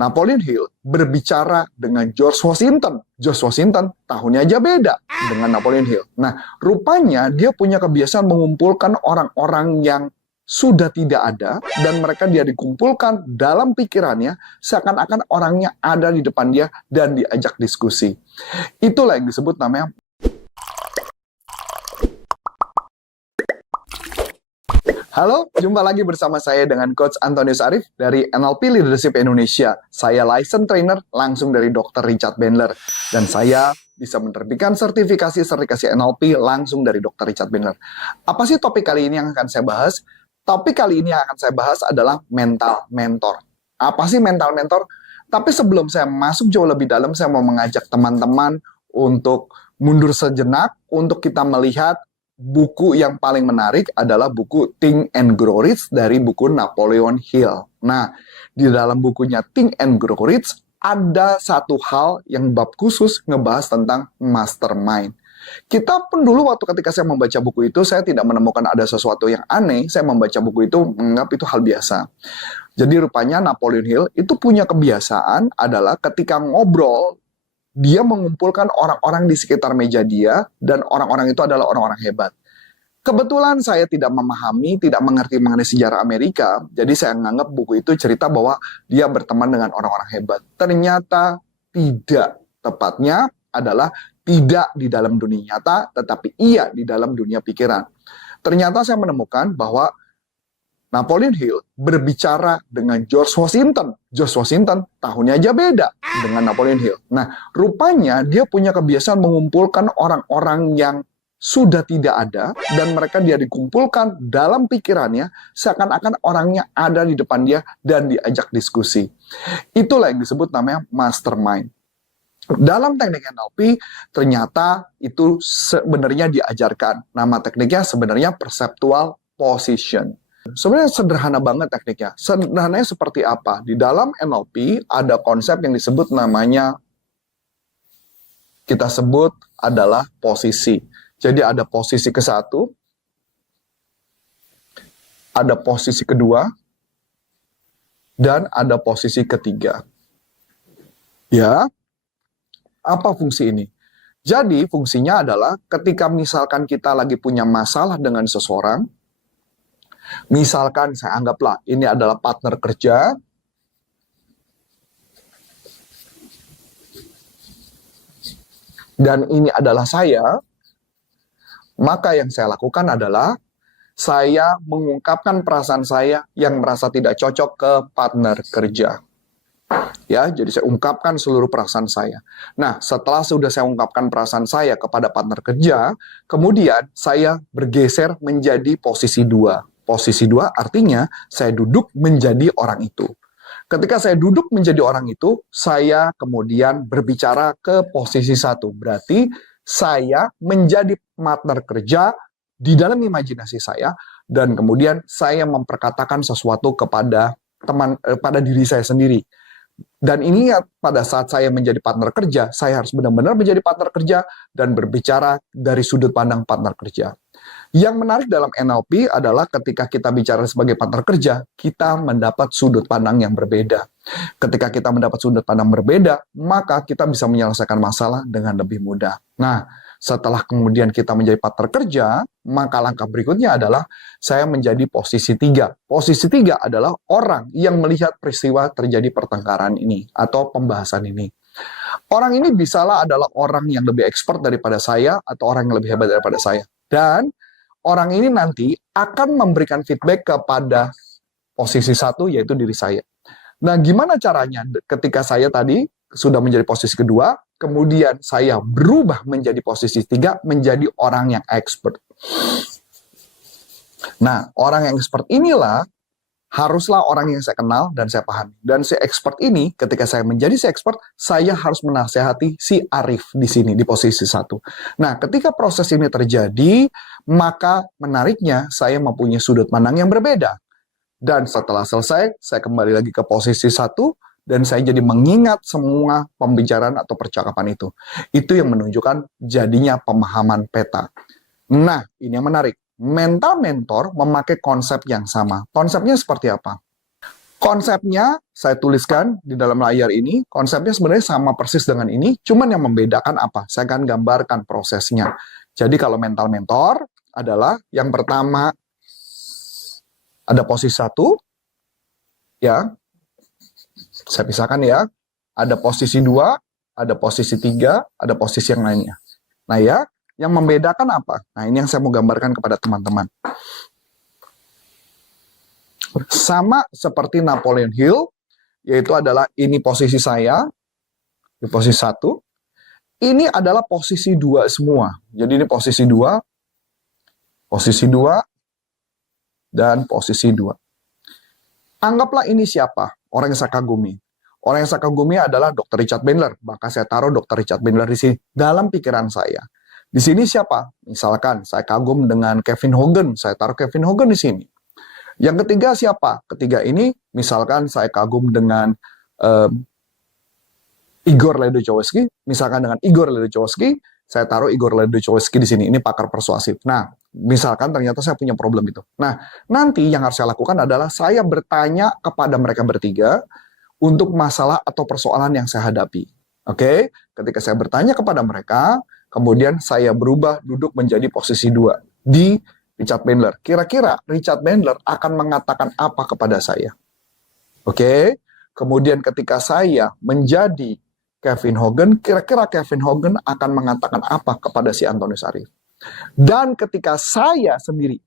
Napoleon Hill berbicara dengan George Washington. George Washington tahunnya aja beda dengan Napoleon Hill. Nah, rupanya dia punya kebiasaan mengumpulkan orang-orang yang sudah tidak ada, dan mereka dia dikumpulkan dalam pikirannya seakan-akan orangnya ada di depan dia dan diajak diskusi. Itulah yang disebut namanya. Halo, jumpa lagi bersama saya dengan Coach Antonius Arif dari NLP Leadership Indonesia. Saya license trainer langsung dari Dr. Richard Bandler. Dan saya bisa menerbitkan sertifikasi NLP langsung dari Dr. Richard Bandler. Apa sih topik kali ini yang akan saya bahas? Topik kali ini yang akan saya bahas adalah mental mentor. Apa sih mental mentor? Tapi sebelum saya masuk jauh lebih dalam, saya mau mengajak teman-teman untuk mundur sejenak untuk kita melihat buku yang paling menarik adalah buku Think and Grow Rich dari buku Napoleon Hill. Nah, di dalam bukunya Think and Grow Rich ada satu hal yang bab khusus ngebahas tentang mastermind. Kita pun dulu waktu ketika saya membaca buku itu, saya tidak menemukan ada sesuatu yang aneh. Saya membaca buku itu, menganggap itu hal biasa. Jadi rupanya Napoleon Hill itu punya kebiasaan adalah ketika ngobrol, dia mengumpulkan orang-orang di sekitar meja dia, dan orang-orang itu adalah orang-orang hebat. Kebetulan saya tidak memahami, tidak mengerti mengenai sejarah Amerika, jadi saya menganggap buku itu cerita bahwa dia berteman dengan orang-orang hebat. Ternyata tidak. Tepatnya adalah tidak di dalam dunia nyata, tetapi iya di dalam dunia pikiran. Ternyata saya menemukan bahwa Napoleon Hill berbicara dengan George Washington. George Washington tahunnya aja beda dengan Napoleon Hill. Nah, rupanya dia punya kebiasaan mengumpulkan orang-orang yang sudah tidak ada, dan mereka dia dikumpulkan dalam pikirannya seakan-akan orangnya ada di depan dia dan diajak diskusi. Itulah yang disebut namanya mastermind. Dalam teknik NLP, ternyata itu sebenarnya diajarkan. Nama tekniknya sebenarnya perceptual position. Sebenarnya sederhana banget tekniknya. Sederhananya seperti apa? Di dalam NLP ada konsep yang disebut namanya, kita sebut adalah posisi. Jadi ada posisi ke-1, ada posisi kedua, dan ada posisi ketiga. Ya, apa fungsi ini? Jadi fungsinya adalah ketika misalkan kita lagi punya masalah dengan seseorang, misalkan saya anggaplah ini adalah partner kerja, dan ini adalah saya, maka yang saya lakukan adalah saya mengungkapkan perasaan saya yang merasa tidak cocok ke partner kerja. Ya, jadi saya ungkapkan seluruh perasaan saya. Nah, setelah sudah saya ungkapkan perasaan saya kepada partner kerja, kemudian saya bergeser menjadi posisi 2. Posisi 2 artinya saya duduk menjadi orang itu. Ketika saya duduk menjadi orang itu, saya kemudian berbicara ke posisi 1. Berarti saya menjadi partner kerja di dalam imajinasi saya, dan kemudian saya memperkatakan sesuatu kepada pada diri saya sendiri. Dan ini pada saat saya menjadi partner kerja, saya harus benar-benar menjadi partner kerja dan berbicara dari sudut pandang partner kerja. Yang menarik dalam NLP adalah ketika kita bicara sebagai partner kerja, kita mendapat sudut pandang yang berbeda. Ketika kita mendapat sudut pandang berbeda, maka kita bisa menyelesaikan masalah dengan lebih mudah. Nah, setelah kemudian kita menjadi partner kerja, maka langkah berikutnya adalah saya menjadi posisi 3. Posisi 3 adalah orang yang melihat peristiwa terjadi pertengkaran ini atau pembahasan ini. Orang ini bisalah adalah orang yang lebih expert daripada saya atau orang yang lebih hebat daripada saya. Dan orang ini nanti akan memberikan feedback kepada posisi 1, yaitu diri saya. Nah, gimana caranya ketika saya tadi sudah menjadi posisi kedua, kemudian saya berubah menjadi posisi 3, menjadi orang yang expert. Nah, orang yang expert inilah haruslah orang yang saya kenal dan saya pahami. Dan si expert ini, ketika saya menjadi si expert, saya harus menasehati si Arif di sini, di posisi 1. Nah, ketika proses ini terjadi, maka menariknya saya mempunyai sudut pandang yang berbeda. Dan setelah selesai, saya kembali lagi ke posisi 1, dan saya jadi mengingat semua pembicaraan atau percakapan itu. Itu yang menunjukkan jadinya pemahaman peta. Nah, ini yang menarik. Mental mentor memakai konsep yang sama. Konsepnya seperti apa? Konsepnya saya tuliskan di dalam layar ini. Konsepnya sebenarnya sama persis dengan ini, cuman yang membedakan apa? Saya akan gambarkan prosesnya. Jadi kalau mental mentor adalah yang pertama ada posisi 1, ya. Saya pisahkan ya. Ada posisi 2, ada posisi 3, ada posisi yang lainnya. Nah ya, yang membedakan apa? Nah ini yang saya mau gambarkan kepada teman-teman. Sama seperti Napoleon Hill, yaitu adalah ini posisi saya, di posisi 1. Ini adalah posisi 2 semua. Jadi ini posisi 2, dan posisi 2. Anggaplah ini siapa? Orang yang saya kagumi. Orang yang saya kagumi adalah Dr. Richard Bandler. Maka saya taruh Dr. Richard Bandler di sini, dalam pikiran saya. Di sini siapa? Misalkan saya kagum dengan Kevin Hogan, saya taruh Kevin Hogan di sini. Yang ketiga siapa? Ketiga ini, misalkan saya kagum dengan Igor Ledozhowski, misalkan dengan Igor Ledozhowski, saya taruh Igor Ledozhowski di sini. Ini pakar persuasif. Nah, misalkan ternyata saya punya problem itu. Nah, nanti yang harus saya lakukan adalah saya bertanya kepada mereka bertiga untuk masalah atau persoalan yang saya hadapi. Oke? Ketika saya bertanya kepada mereka, kemudian saya berubah duduk menjadi posisi 2 di Richard Bandler. Kira-kira Richard Bandler akan mengatakan apa kepada saya? Oke? Kemudian ketika saya menjadi Kevin Hogan, kira-kira Kevin Hogan akan mengatakan apa kepada si Antonius Arif? Dan ketika saya sendiri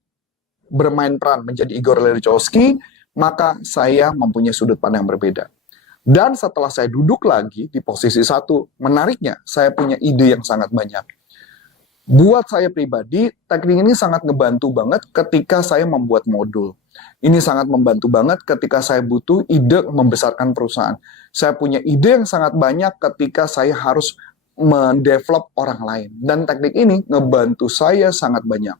bermain peran menjadi Igor Ledozhowski, maka saya mempunyai sudut pandang yang berbeda. Dan setelah saya duduk lagi di posisi 1, menariknya, saya punya ide yang sangat banyak. Buat saya pribadi, teknik ini sangat ngebantu banget ketika saya membuat modul. Ini sangat membantu banget ketika saya butuh ide membesarkan perusahaan. Saya punya ide yang sangat banyak ketika saya harus mendevelop orang lain. Dan teknik ini ngebantu saya sangat banyak.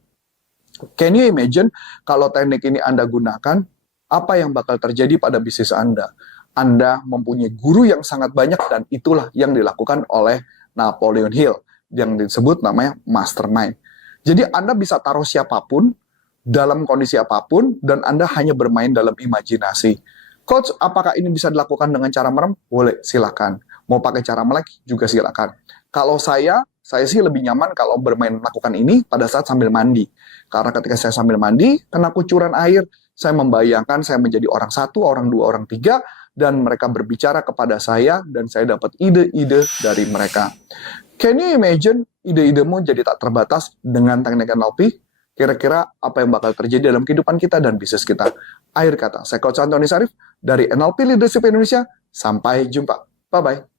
Can you imagine kalau teknik ini Anda gunakan, apa yang bakal terjadi pada bisnis Anda? Anda mempunyai guru yang sangat banyak, dan itulah yang dilakukan oleh Napoleon Hill, yang disebut namanya mastermind. Jadi Anda bisa taruh siapapun, dalam kondisi apapun, dan Anda hanya bermain dalam imajinasi. Coach, apakah ini bisa dilakukan dengan cara merem? Boleh, silakan. Mau pakai cara melek juga silakan. Kalau saya sih lebih nyaman kalau bermain melakukan ini pada saat sambil mandi. Karena ketika saya sambil mandi, kena kucuran air, saya membayangkan saya menjadi orang 1, orang 2, orang 3, dan mereka berbicara kepada saya, dan saya dapat ide-ide dari mereka. Can you imagine ide-idemu jadi tak terbatas dengan teknik NLP? Kira-kira apa yang bakal terjadi dalam kehidupan kita dan bisnis kita? Akhir kata, saya Coach Antonius Arif dari NLP Leadership Indonesia. Sampai jumpa. Bye-bye.